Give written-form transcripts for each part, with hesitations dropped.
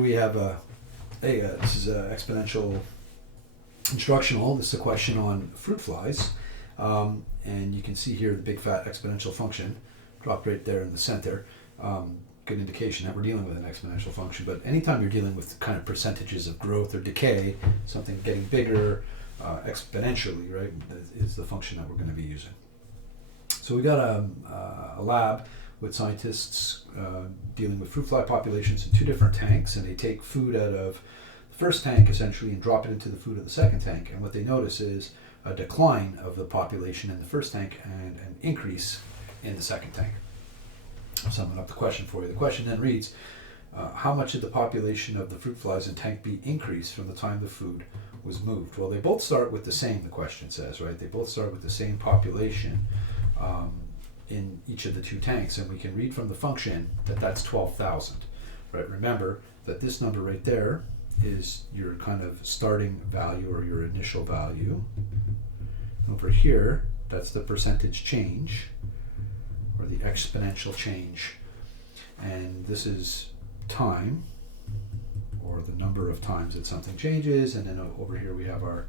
We have this is exponential instructional. This is a question on fruit flies. And you can see here the big fat exponential function dropped right there in the center. Good indication that we're dealing with an exponential function. But anytime you're dealing with kind of percentages of growth or decay, something getting bigger exponentially, right, is the function that we're going to be using. So we got a lab with scientists dealing with fruit fly populations in two different tanks, and they take food out of the first tank essentially and drop it into the food of the second tank. And what they notice is a decline of the population in the first tank and an increase in the second tank. I'll summing up the question for you. The question then reads, how much did the population of the fruit flies in tank B increase from the time the food was moved? Well, they both start with the same, the question says, right? They both start with the same population in each of the two tanks, and we can read from the function that that's 12,000, right? Remember that this number right there is your kind of starting value or your initial value. Over here, that's the percentage change or the exponential change, and this is time, or the number of times that something changes, and then over here we have our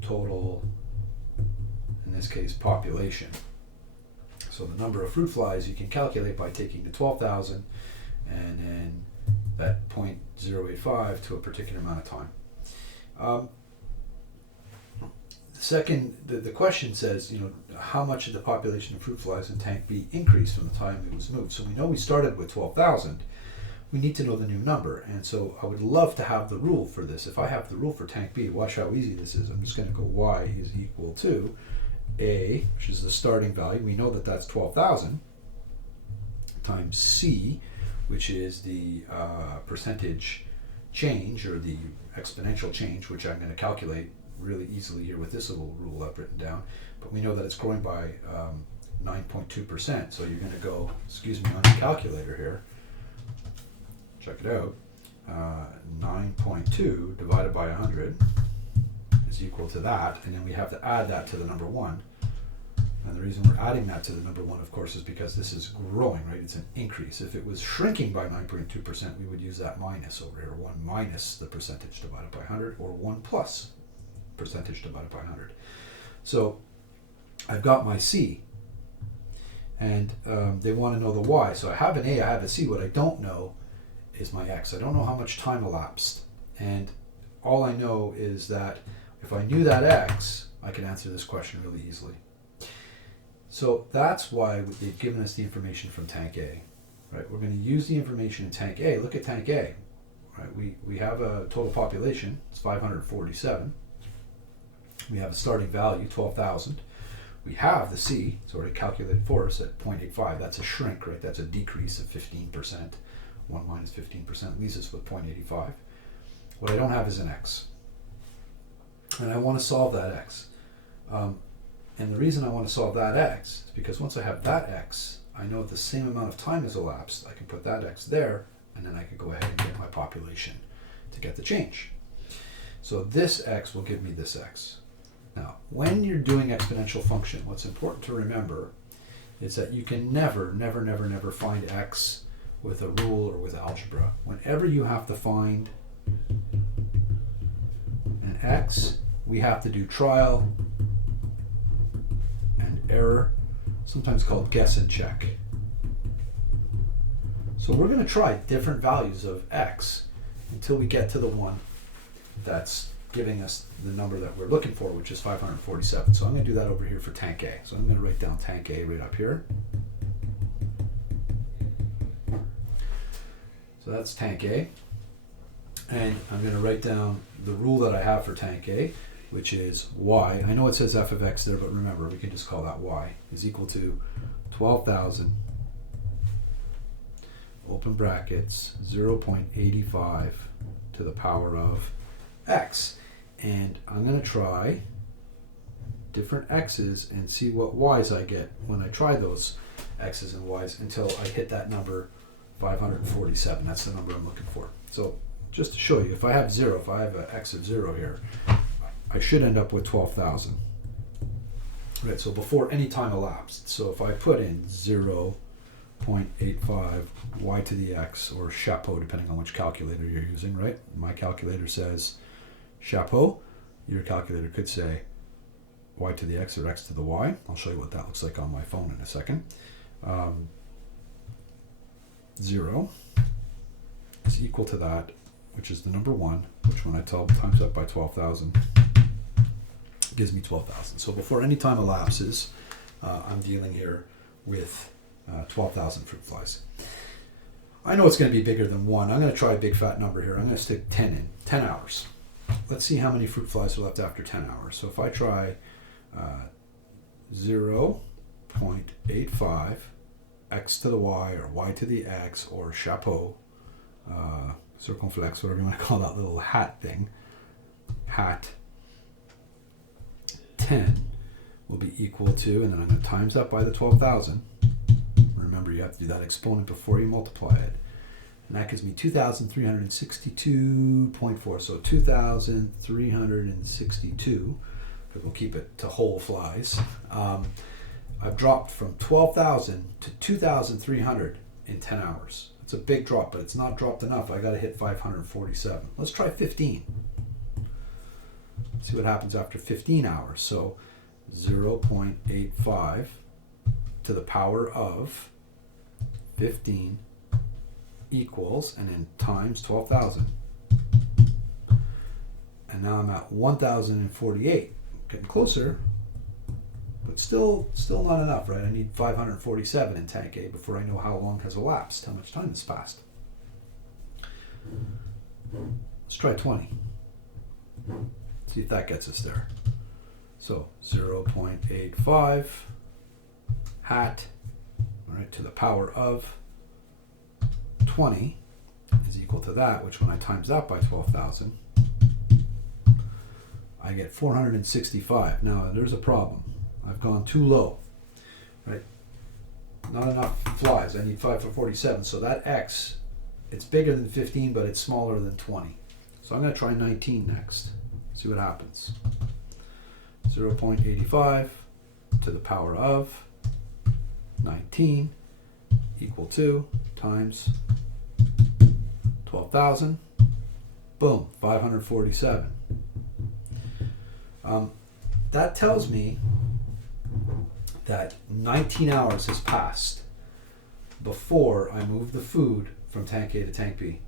total, in this case, population. So the number of fruit flies you can calculate by taking the 12,000 and then that 0.085 to a particular amount of time. The question says, how much did the population of fruit flies in tank B increase from the time it was moved? So we know we started with 12,000. We need to know the new number, and so I would love to have the rule for this. If I have the rule for tank B, watch how easy this is. I'm just going to go y is equal to A, which is the starting value. We know that that's 12,000, times C, which is the percentage change, or the exponential change, which I'm going to calculate really easily here with this little rule I've written down. But we know that it's growing by 9.2%. So you're going to go, excuse me, on your calculator here. Check it out. 9.2 divided by 100 is equal to that, and then we have to add that to the number 1. And the reason we're adding that to the number 1, of course, is because this is growing, right? It's an increase. If it was shrinking by 9.2%, we would use that minus over here. 1 minus the percentage divided by 100, or 1 plus percentage divided by 100. So I've got my C, and they want to know the Y. So I have an A, I have a C. What I don't know is my X. I don't know how much time elapsed. And all I know is that if I knew that X, I could answer this question really easily. So that's why they've given us the information from tank A, right? We're going to use the information in tank A. Look at tank A, right? We have a total population, it's 547. We have a starting value, 12,000. We have the C, it's already calculated for us at 0.85. That's a shrink, right? That's a decrease of 15%. 1 minus 15% leaves us with 0.85. What I don't have is an X. And I want to solve that X. And the reason I want to solve that X is because once I have that X, I know the same amount of time has elapsed. I can put that X there, and then I can go ahead and get my population to get the change. So this X will give me this X. Now, when you're doing exponential function, what's important to remember is that you can never find X with a rule or with algebra. Whenever you have to find an X, we have to do trial and error, sometimes called guess and check. So we're going to try different values of X until we get to the one that's giving us the number that we're looking for, which is 547. So I'm going to do that over here for tank A. So I'm going to write down tank A right up here. So that's tank A. And I'm going to write down the rule that I have for tank A, which is y. I know it says f of x there, but remember, we can just call that y, is equal to 12,000, open brackets, 0.85 to the power of x. And I'm going to try different x's and see what y's I get when I try those x's and y's until I hit that number 547. That's the number I'm looking for. So just to show you, if I have 0, if I have an x of 0 here, I should end up with 12,000. Right, so before any time elapsed. So if I put in 0, 0.85 y to the x, or chapeau, depending on which calculator you're using, right? My calculator says chapeau. Your calculator could say y to the x or x to the y. I'll show you what that looks like on my phone in a second. 0 is equal to that, which is the number 1, which when I times that by 12,000 gives me 12,000. So before any time elapses, I'm dealing here with 12,000 fruit flies. I know it's going to be bigger than 1. I'm going to try a big fat number here. I'm going to stick 10 in. 10 hours. Let's see how many fruit flies are left after 10 hours. So if I try 0.85 x to the y, or y to the x, or chapeau, circumflex, whatever you want to call that little hat thing, hat 10 will be equal to, and then I'm going to times that by the 12,000. Remember, you have to do that exponent before you multiply it. And that gives me 2,362.4. So 2,362, because we'll keep it to whole flies. I've dropped from 12,000 to 2,300 in 10 hours. It's a big drop, but it's not dropped enough. I got to hit 547. Let's try 15. See what happens after 15 hours. So 0.85 to the power of 15 equals, and then times 12,000. And now I'm at 1,048. Getting closer, but still not enough, right? I need 547 in tank A before I know how long has elapsed, how much time has passed. Let's try 20. See if that gets us there. So 0.85 hat, all right, to the power of 20 is equal to that, which when I times that by 12,000, I get 465. Now there's a problem. I've gone too low, right? Not enough flies. I need 5 for 47. So that x, it's bigger than 15, but it's smaller than 20. So I'm going to try 19 next. See what happens. 0.85 to the power of 19 equal to times 12,000. Boom, 547. That tells me that 19 hours has passed before I move the food from tank A to tank B.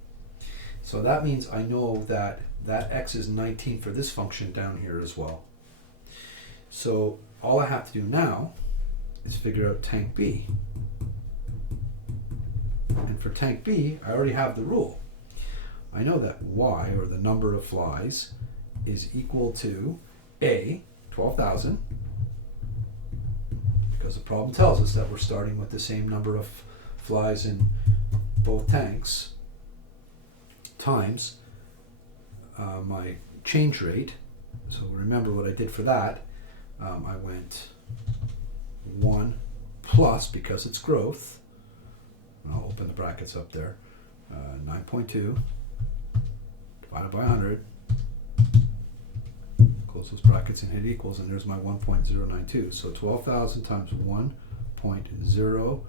So that means I know that that x is 19 for this function down here as well. So all I have to do now is figure out tank B. And for tank B, I already have the rule. I know that y, or the number of flies, is equal to A, 12,000, because the problem tells us that we're starting with the same number of flies in both tanks, times my change rate. So remember what I did for that. I went 1 plus, because it's growth, and I'll open the brackets up there, 9.2 divided by 100, close those brackets and hit equals, and there's my 1.092. So 12,000 times 1.092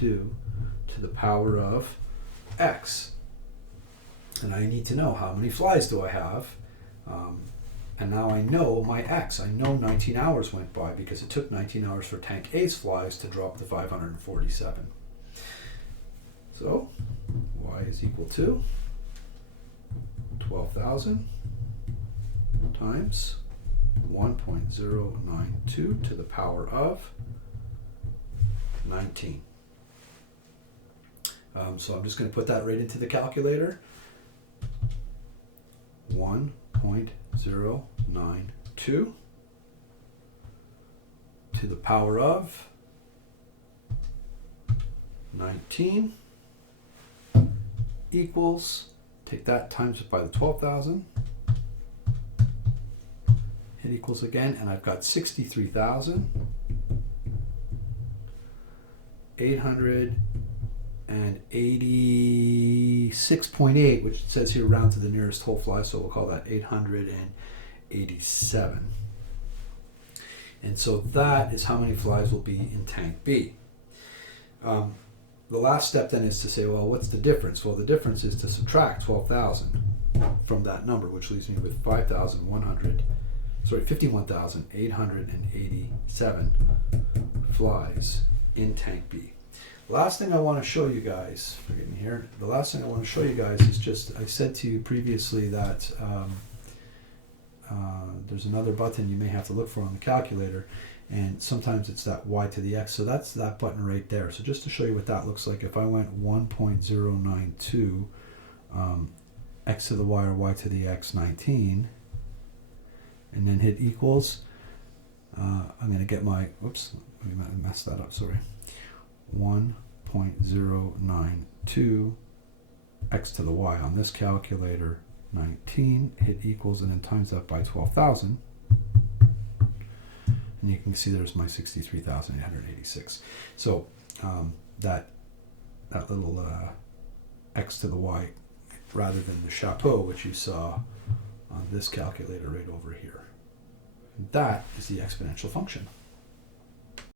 to the power of x. And I need to know how many flies do I have. And now I know my x. I know 19 hours went by because it took 19 hours for tank A's flies to drop to 547. So y is equal to 12,000 times 1.092 to the power of 19. So I'm just going to put that right into the calculator. 1.092 to the power of 19 equals, take that times it by the 12,000, hit equals again, and I've got 63,886.8, which it says here round to the nearest whole fly, so we'll call that 887. And so that is how many flies will be in tank B. The last step then is to say, well, what's the difference? Well, the difference is to subtract 12,000 from that number, which leaves me with 51,887 flies in tank B. Last thing I want to show you guys, forgetting here, the last thing I want to show you guys is just, I said to you previously that there's another button you may have to look for on the calculator, and sometimes it's that y to the x, so that's that button right there. So just to show you what that looks like, if I went 1.092 x to the y or y to the x 19, and then hit equals, I'm going to get my, oops, let me mess that up, sorry, 1.092 x to the y on this calculator 19, hit equals, and then times that by 12,000, and you can see there's my 63,886. So that little x to the y, rather than the chapeau which you saw on this calculator right over here. And that is the exponential function.